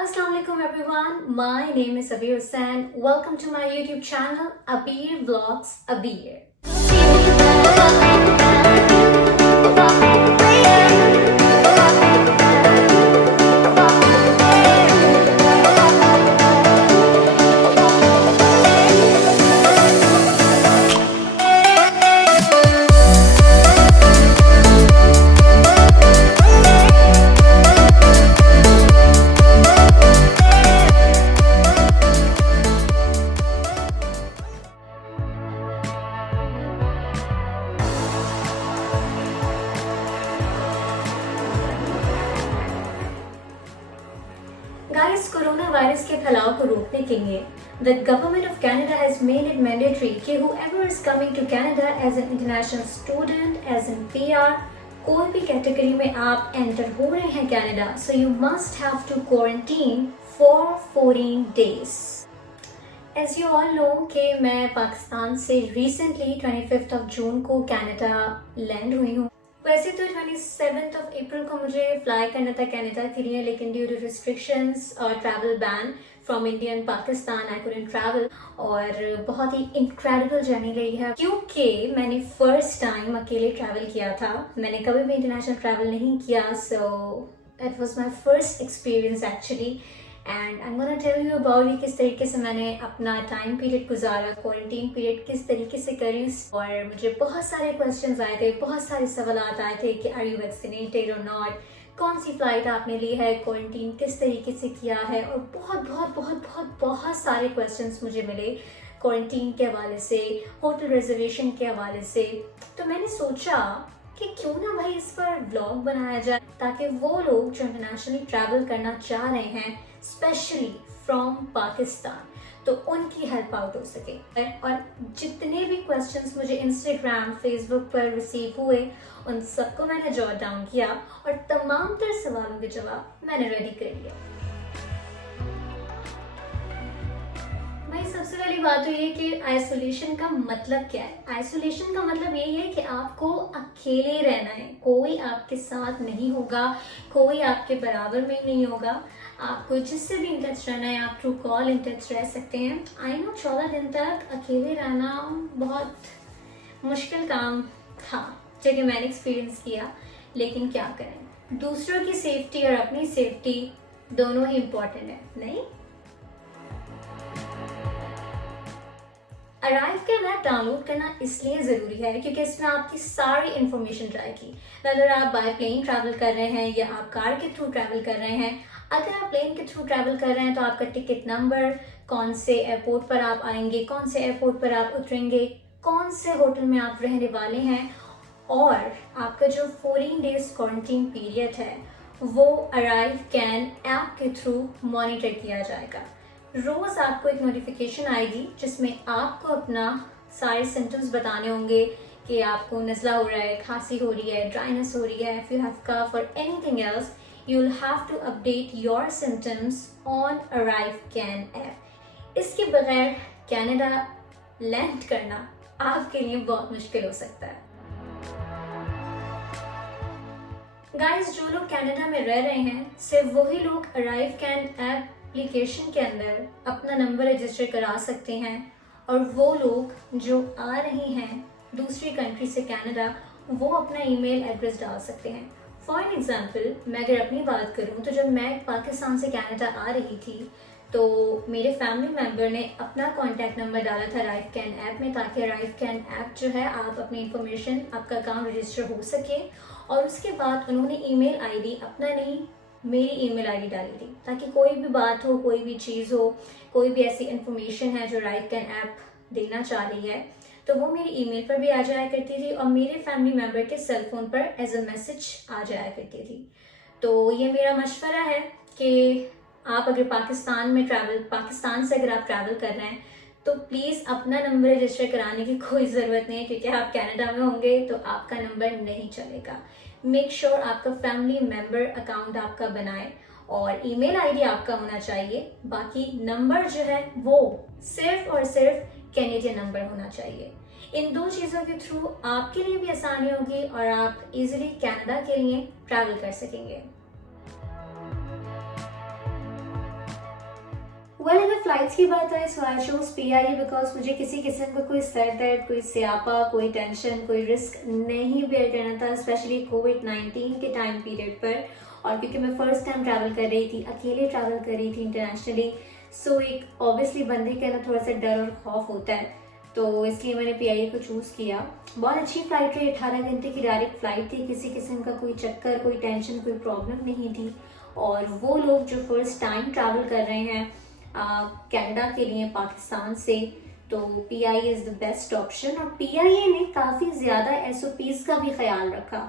Assalamu alaikum everyone. My name is Abir Hussain. Welcome to my YouTube channel Abir Vlogs Abir. Guys, coronavirus के फैलाव को रोकने के लिए the government of Canada has made it mandatory कि whoever is coming to Canada as an international student, as an PR, कोई भी category में आप एंटर हो रहे हैं Canada, so you must have to quarantine for 14 days. As you all know कि मैं पाकिस्तान से recently 25th of June को कनाडा लैंड हुई हूँ. वैसे तो 27th of April को मुझे फ्लाई करना था कनाडा के लिए, लेकिन ड्यू टू रिस्ट्रिक्शंस और travel ban from India and Pakistan I couldn't travel. और बहुत ही इनक्रेडिबल जर्नी रही है क्योंकि मैंने फर्स्ट टाइम अकेले ट्रैवल किया था. मैंने कभी भी इंटरनेशनल ट्रैवल नहीं किया, so it was my first experience actually. And I am gonna tell you about किस तरीके से मैंने अपना टाइम पीरियड गुजारा, क्वारंटीन पीरियड किस तरीके से करी. और मुझे बहुत सारे क्वेश्चंस आए थे, बहुत सारे सवाल आए थे कि आर यू वैक्सीनेटेड और नॉट, कौन सी फ्लाइट आपने ली है, क्वारंटीन किस तरीके से किया है, और बहुत बहुत बहुत बहुत बहुत सारे क्वेश्चंस मुझे मिले क्वारंटीन के हवाले से, होटल रिजर्वेशन के हवाले से. तो मैंने सोचा कि क्यों ना भाई इस पर व्लॉग बनाया जाए ताकि वो लोग जो इंटरनेशनली ट्रैवल करना चाह रहे हैं स्पेशली फ्रॉम पाकिस्तान, तो उनकी हेल्प आउट हो सके. और जितने भी क्वेश्चंस मुझे इंस्टाग्राम फेसबुक पर रिसीव हुए उन सबको मैंने जॉट डाउन किया और तमाम तर सवालों के जवाब मैंने रेडी कर लिया. भाई सबसे पहली बात तो ये कि आइसोलेशन का मतलब क्या है. आइसोलेशन का मतलब यही है कि आपको अकेले रहना है, कोई आपके साथ नहीं होगा, कोई आपके बराबर में नहीं होगा. आपको जिससे भी इन टच रहना है आप थ्रू कॉल इन टच रह सकते हैं. आई नो 14 दिन तक अकेले रहना बहुत मुश्किल काम था जो कि मैंने एक्सपीरियंस किया, लेकिन क्या करें, दूसरों की सेफ्टी और अपनी सेफ्टी दोनों ही इम्पोर्टेंट है. नहीं, अराइव कैन ऐप डाउनलोड करना इसलिए ज़रूरी है क्योंकि इसमें आपकी सारी इन्फॉर्मेशन रहेगी. अगर आप बाय प्लेन ट्रैवल कर रहे हैं या आप कार के थ्रू ट्रैवल कर रहे हैं. अगर आप प्लेन के थ्रू ट्रैवल कर रहे हैं तो आपका टिकट नंबर, कौन से एयरपोर्ट पर आप आएंगे, कौन से एयरपोर्ट पर आप उतरेंगे, कौन से होटल में आप रहने वाले हैं, और आपका जो 14 डेज क्वारंटीन पीरियड है वो अराइव कैन ऐप के थ्रू मॉनिटर किया जाएगा. रोज़ आपको एक नोटिफिकेशन आएगी जिसमें आपको अपना सारे सिम्टम्स बताने होंगे कि आपको नज़ला हो रहा है, खांसी हो रही है, ड्राइनेस हो रही है, इफ़ यू हैव कफ और anything else you will have to update your symptoms on Arrive Can app. इसके बगैर कनाडा लैंड करना आपके लिए बहुत मुश्किल हो सकता है. गाइस, जो लोग कनाडा में रह रहे हैं सिर्फ वही लोग Arrive Can एप्लीकेशन के अंदर अपना नंबर रजिस्टर करा सकते हैं, और वो लोग जो आ रही हैं दूसरी कंट्री से कनाडा वो अपना ईमेल एड्रेस डाल सकते हैं. फॉर एग्जाम्पल, मैं अगर अपनी बात करूँ तो जब मैं पाकिस्तान से कनाडा आ रही थी तो मेरे फैमिली मेम्बर ने अपना कॉन्टैक्ट नंबर डाला था अराइव कैन ऐप में, ताकि अराइव कैन ऐप जो है आप अपनी इंफॉर्मेशन, आपका अकाउंट रजिस्टर हो सके. और उसके बाद उन्होंने ईमेल आईडी अपना नहीं मेरी ईमेल आईडी डाली थी ताकि कोई भी बात हो, कोई भी चीज़ हो, कोई भी ऐसी इंफॉर्मेशन है जो अराइव कैन ऐप देना चाह रही है तो वो मेरी ईमेल पर भी आ जाया करती थी और मेरे फैमिली मेम्बर के सेल फोन पर एज अ मैसेज आ जाया करती थी. तो ये मेरा मशवरा है कि आप अगर पाकिस्तान से अगर आप ट्रैवल कर रहे हैं तो प्लीज़ अपना नंबर रजिस्टर कराने की कोई ज़रूरत नहीं है, क्योंकि आप कनाडा में होंगे तो आपका नंबर नहीं चलेगा. मेक श्योर आपका फैमिली मेम्बर अकाउंट आपका बनाए और ईमेल आईडी आपका होना चाहिए. बाकी नंबर जो है वो सिर्फ और सिर्फ कैनेडियन नंबर होना चाहिए. इन दो चीज़ों के थ्रू आपके लिए भी आसानी होगी और आप इजीली कनाडा के लिए ट्रैवल कर सकेंगे. अगर फ्लाइट्स की बात आए सो आई चूज PIA बिकॉज मुझे किसी किस्म का कोई सर दर्द, कोई स्यापा, कोई टेंशन, कोई रिस्क नहीं बेयर करना था, स्पेशली कोविड-19 के टाइम पीरियड पर। और क्योंकि मैं फर्स्ट टाइम ट्रैवल कर रही थी, अकेले ट्रैवल कर रही थी इंटरनेशनली, सो एक ऑब्वियसली बंदे के अंदर थोड़ा सा डर और खौफ होता है, तो इसलिए मैंने PIA को चूज़ किया। बहुत अच्छी फ़्लाइट रही, 18 घंटे की डायरेक्ट फ़्लाइट थी, किसी किस्म का कोई चक्कर, कोई टेंशन, कोई प्रॉब्लम नहीं थी। और वो लोग जो फर्स्ट टाइम ट्रैवल कर रहे हैं कनाडा के लिए पाकिस्तान से, तो PIA is the best option. और PIA ने काफ़ी ज़्यादा SOPs का भी ख्याल रखा।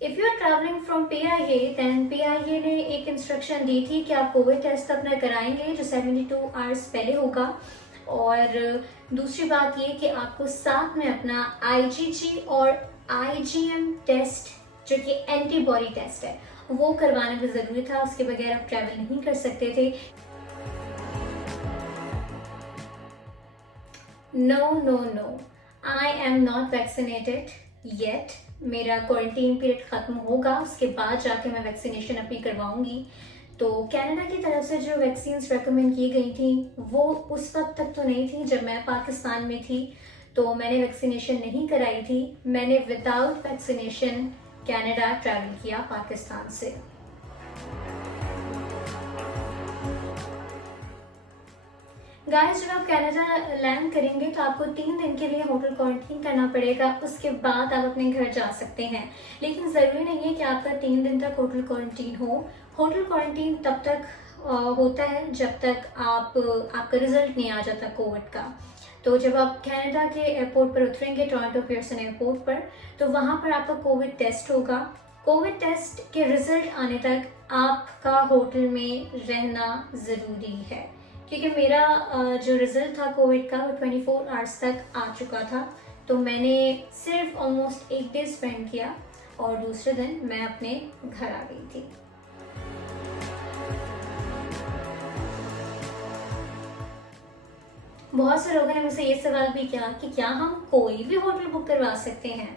If you are travelling from PIA then PIA ने एक इंस्ट्रक्शन दी थी कि आप कोविड टेस्ट अपना कराएंगे जो 72 आवर्स पहले होगा। और दूसरी बात ये कि आपको साथ में अपना IgG और IgM टेस्ट जो कि एंटीबॉडी टेस्ट है वो करवाना भी ज़रूरी था, उसके बगैर आप ट्रैवल नहीं कर सकते थे। No, I am not vaccinated yet. मेरा क्वारंटीन पीरियड ख़त्म होगा, उसके बाद जाके मैं वैक्सीनेशन अपनी करवाऊंगी। तो कनाडा की तरफ से जो वैक्सीन्स रेकमेंड की गई थी वो उस वक्त तक तो नहीं थी जब मैं पाकिस्तान में थी, तो मैंने वैक्सीनेशन नहीं कराई थी। मैंने विदाउट वैक्सीनेशन कनाडा ट्रैवल किया पाकिस्तान से। गाइस, जब आप कनाडा लैंड करेंगे तो आपको 3 दिन के लिए होटल क्वारंटीन करना पड़ेगा, उसके बाद आप अपने घर जा सकते हैं। लेकिन ज़रूरी नहीं है कि आपका 3 दिन तक होटल क्वारंटीन हो। होटल क्वारंटीन तब तक होता है जब तक आपका रिजल्ट नहीं आ जाता कोविड का। तो जब आप कनाडा के एयरपोर्ट पर उतरेंगे, टोरंटो पियर्सन एयरपोर्ट पर, तो वहाँ पर आपका कोविड टेस्ट होगा। कोविड टेस्ट के रिजल्ट आने तक आपका होटल में रहना ज़रूरी है, क्योंकि मेरा जो रिज़ल्ट था कोविड का वो 24 आवर्स तक आ चुका था। तो मैंने सिर्फ ऑलमोस्ट 1 डे स्पेंड किया और दूसरे दिन मैं अपने घर आ गई थी। बहुत से लोगों ने मुझसे ये सवाल भी किया कि क्या हम कोई भी होटल बुक करवा सकते हैं?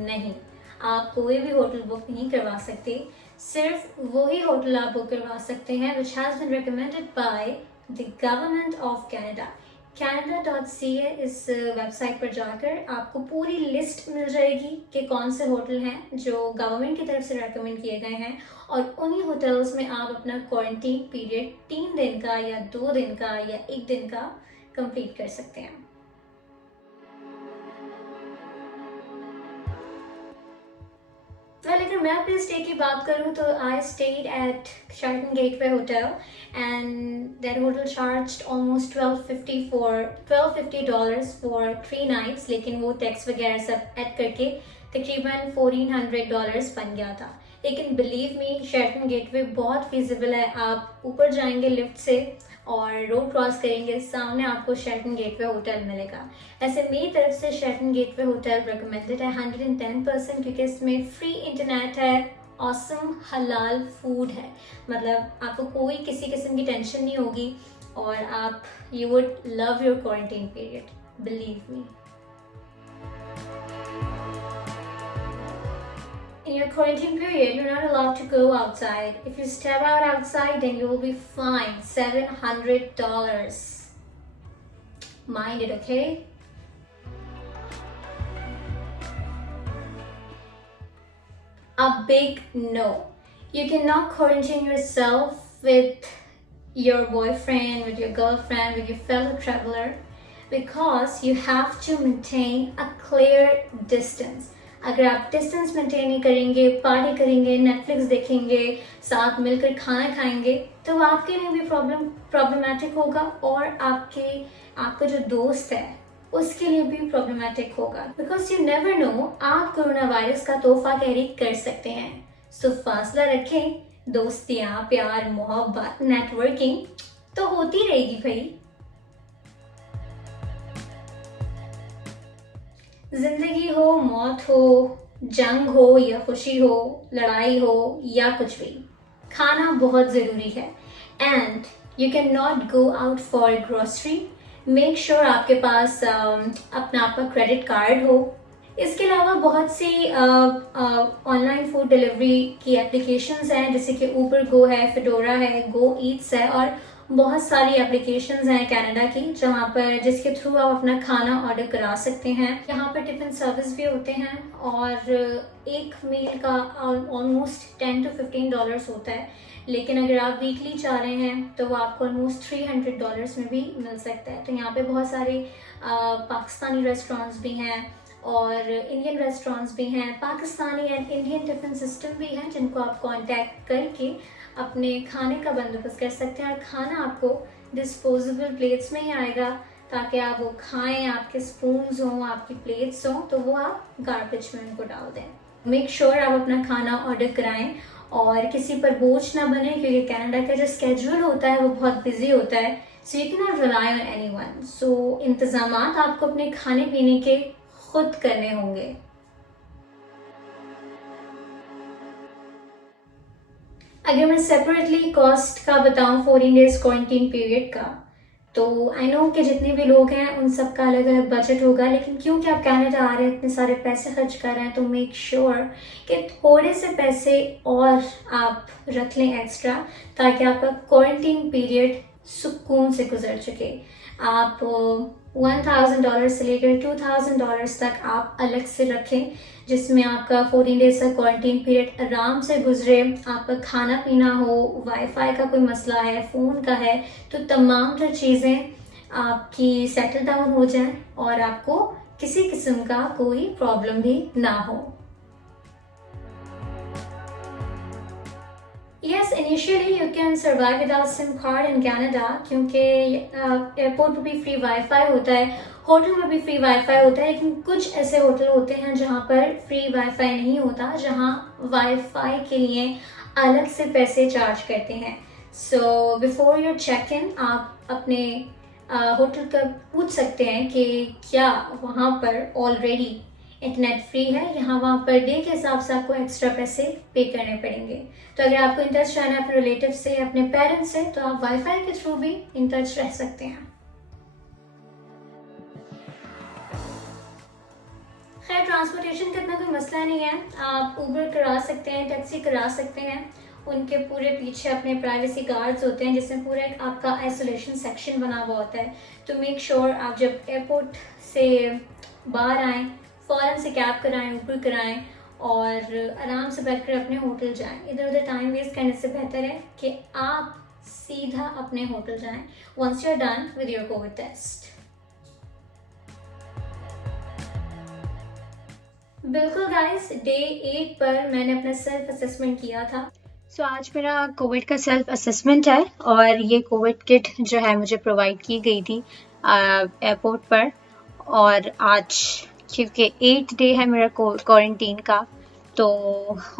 नहीं, आप कोई भी होटल बुक नहीं करवा सकते। सिर्फ वही होटल आप बुक करवा सकते हैं which has been recommended by the government of Canada। Canada.ca इस वेबसाइट पर जाकर आपको पूरी लिस्ट मिल जाएगी कि कौन से होटल हैं जो गवर्नमेंट की तरफ से रेकमेंड किए गए हैं, और उन्हीं होटल्स में आप अपना क्वारंटीन पीरियड 3 दिन का या 2 दिन का या 1 दिन का कंप्लीट कर सकते हैं। अगर मैं अपने स्टे की बात करूं तो I stayed at Sheraton Gateway hotel and that hotel charged almost $1250 for 3 nights, लेकिन वो टैक्स वगैरह सब ऐड करके तकरीबन $1400 बन गया था। लेकिन बिलीव मी, शेरटन गेटवे बहुत फिजिबल है। आप ऊपर जाएंगे लिफ्ट से और रोड क्रॉस करेंगे, सामने आपको शेरटन गेटवे होटल मिलेगा। ऐसे मेरी तरफ से शेरटन गेटवे होटल रिकमेंडेड है 110%, क्योंकि इसमें फ्री इंटरनेट है, ऑसम हलाल फूड है, मतलब आपको कोई किसी किस्म की टेंशन नहीं होगी और आप you would love your quarantine period, believe me. In your quarantine period, you're not allowed to go outside. If you step out outside, then you will be fined $700. Mind it, okay? A big no. You cannot quarantine yourself with your boyfriend, with your girlfriend, with your fellow traveler, because you have to maintain a clear distance. अगर आप distance maintain नहीं करेंगे, party करेंगे, Netflix देखेंगे, साथ मिलकर खाना खाएंगे, तो आपके लिए भी प्रॉब्लमेटिक होगा और आपका जो दोस्त है उसके लिए भी प्रॉब्लमेटिक होगा, बिकॉज यू नेवर नो, आप कोरोना वायरस का तोहफा कैरी कर सकते हैं। सो फासला रखें, दोस्तियाँ, प्यार, मोहब्बत, नेटवर्किंग तो होती रहेगी भाई। जिंदगी हो, मौत हो, जंग हो या खुशी हो, लड़ाई हो या कुछ भी, खाना बहुत ज़रूरी है। And you can not go out for grocery. Make sure आपके पास अपना आपका क्रेडिट कार्ड हो। इसके अलावा बहुत सी ऑनलाइन फूड डिलीवरी की एप्लीकेशंस हैं, जैसे कि ऊबर गो है, फेडोरा है, गो ईट्स है, और बहुत सारी एप्लीकेशंस हैं कनाडा की जहाँ पर जिसके थ्रू आप अपना खाना ऑर्डर करा सकते हैं। यहाँ पर टिफिन सर्विस भी होते हैं और एक मील का ऑलमोस्ट $10 to $15 होता है, लेकिन अगर आप वीकली चाह रहे हैं तो वो आपको ऑलमोस्ट $300 में भी मिल सकता है। तो यहाँ पे बहुत सारे पाकिस्तानी रेस्टोरेंट्स भी हैं और इंडियन रेस्टोरेंट्स भी हैं, Pakistani and Indian tiffin system भी हैं जिनको आप कांटेक्ट करके अपने खाने का बंदोबस्त कर सकते हैं। और खाना आपको डिस्पोजेबल प्लेट्स में ही आएगा ताकि आप वो खाएं, आपके स्पून्स हों, आपकी प्लेट्स हों, तो वो आप गार्बेज में उनको डाल दें। मेक श्योर आप अपना खाना ऑर्डर कराएं और किसी पर बोझ ना बने, क्योंकि कनाडा का जो स्केड्यूल होता है वो बहुत बिजी होता है, so you can not rely on anyone. So इंतजामात आपको अपने खाने पीने के खुद करने होंगे। अगर मैं सेपरेटली कॉस्ट का बताऊं 14 डेज क्वारंटीन पीरियड का, तो आई नो कि जितने भी लोग हैं उन सब का अलग अलग बजट होगा, लेकिन क्योंकि आप कनाडा आ रहे हैं, इतने सारे पैसे खर्च कर रहे हैं, तो मेक श्योर कि थोड़े से पैसे और आप रख लें एक्स्ट्रा, ताकि आपका क्वारंटीन पीरियड सुकून से गुजर चुके। आप $1000 से लेकर $2000 तक आप अलग से रखें, जिसमें आपका 14 डेज का क्वारंटीन पीरियड आराम से गुजरे। आपका खाना पीना हो, वाईफाई का कोई मसला है, फ़ोन का है, तो तमाम तर चीज़ें आपकी सेटल डाउन हो जाएं और आपको किसी किस्म का कोई प्रॉब्लम भी ना हो। Yes, initially you can survive without SIM card in Canada, क्योंकि एयरपोर्ट पर भी फ्री वाईफाई होता है, होटल में भी फ्री वाईफाई होता है, लेकिन कुछ ऐसे होटल होते हैं जहाँ पर फ्री वाईफाई नहीं होता, जहाँ वाईफाई के लिए अलग से पैसे चार्ज करते हैं। So before your check in आप अपने होटल का पूछ सकते हैं कि क्या वहाँ पर ऑलरेडी इंटरनेट फ्री है, यहाँ वहाँ पर डे के हिसाब से आपको एक्स्ट्रा पैसे पे करने पड़ेंगे। तो अगर आपको इन टच रहना है अपने रिलेटिव से, अपने पेरेंट्स से, तो आप वाईफाई के थ्रू भी इन टच रह सकते हैं। खैर, ट्रांसपोर्टेशन का इतना कोई मसला नहीं है, आप ऊबर करा सकते हैं, टैक्सी करा सकते हैं। उनके पूरे पीछे अपने प्राइवेसी गार्ड्स होते हैं, जिसमें पूरा एक आपका आइसोलेशन सेक्शन बना हुआ होता है। तो मेक श्योर आप जब एयरपोर्ट से बाहर आएँ, फ़ौरन से कैब कराएं, ऊबर कराएं और आराम से बैठकर अपने होटल जाएं। इधर उधर टाइम वेस्ट करने से बेहतर है कि आप सीधा अपने होटल जाएं once you are done with your Covid test. बिल्कुल गाइस, डे 8 पर मैंने अपना सेल्फ असेसमेंट किया था। सो आज मेरा कोविड का सेल्फ असेसमेंट है और ये कोविड किट जो है मुझे प्रोवाइड की गई थी एयरपोर्ट पर। और आज क्योंकि 8 डे है मेरा क्वारंटीन का, तो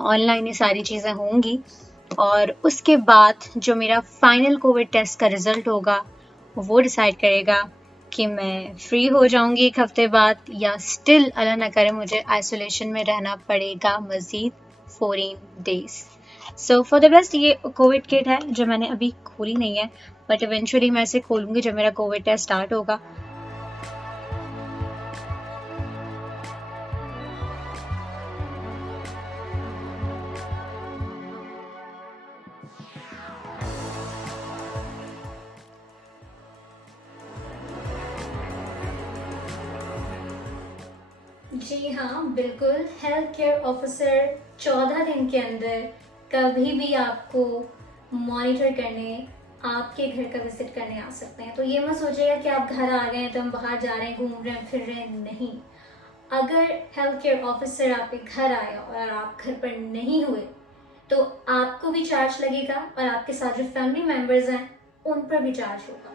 ऑनलाइन ये सारी चीज़ें होंगी और उसके बाद जो मेरा फाइनल कोविड टेस्ट का रिज़ल्ट होगा वो डिसाइड करेगा कि मैं फ्री हो जाऊंगी एक हफ्ते बाद, या स्टिल अल्लाह ना करे मुझे आइसोलेशन में रहना पड़ेगा मज़ीद 14 days. So for the best, ये कोविड किट है जो मैंने अभी खोली नहीं है, बट इवेंचुअली मैं इसे खोलूँगी जब मेरा कोविड टेस्ट स्टार्ट होगा। जी हाँ, बिल्कुल। हेल्थ केयर ऑफिसर 14 दिन के अंदर कभी भी आपको मॉनिटर करने, आपके घर का विजिट करने आ सकते हैं। तो ये मत सोचिएगा कि आप घर आ गए हैं तो हम बाहर जा रहे हैं, घूम रहे हैं, फिर रहे हैं। नहीं, अगर हेल्थ केयर ऑफिसर आपके घर आया और आप घर पर नहीं हुए तो आपको भी चार्ज लगेगा और आपके साथ जो फैमिली मेम्बर्स हैं उन पर भी चार्ज होगा।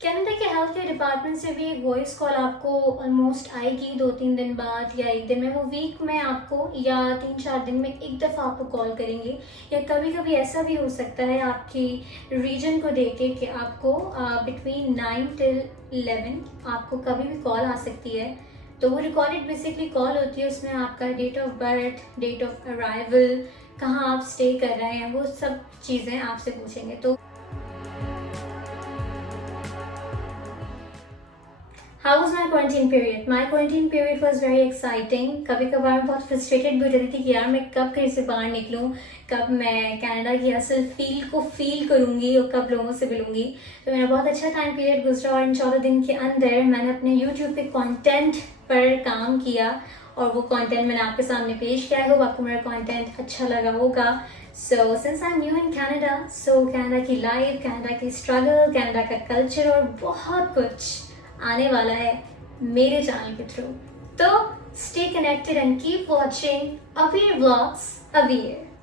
कनाडा के हेल्थ केयर डिपार्टमेंट से भी एक वॉइस कॉल आपको ऑलमोस्ट आएगी 2-3 दिन बाद या एक दिन में। वो वीक में आपको या 3-4 दिन में एक दफ़ा आपको कॉल करेंगे, या कभी कभी ऐसा भी हो सकता है आपकी रीजन को देख के कि आपको बिटवीन 9 till 11 आपको कभी भी कॉल आ सकती है। तो वो रिकॉर्डेड बेसिकली कॉल होती है, उसमें आपका date of birth, date of arrival, कहाँ आप स्टे कर रहे हैं, वो सब चीज़ें आपसे पूछेंगे। तो How was my quarantine period? My quarantine period was very exciting. कभी कभार मैं बहुत फ्रस्ट्रेटेड भी हो जाती थी कि यार मैं कब घर से बाहर निकलूँ, कब मैं कनाडा की असल फील को फील करूँगी और कब लोगों से मिलूँगी. तो मेरा बहुत अच्छा टाइम पीरियड गुजरा और इन 14 दिन के अंदर मैंने अपने यूट्यूब पे कंटेंट पर काम किया और वो कंटेंट मैंने आपके सामने पेश किया है. आपको मेरा कंटेंट अच्छा लगा होगा. So since I am new in Canada, so Canada की लाइफ, कनाडा की स्ट्रगल, कनाडा का कल्चर और बहुत कुछ आने वाला है मेरे चैनल के थ्रू. तो stay connected and keep watching Aveer vlogs अवीयर.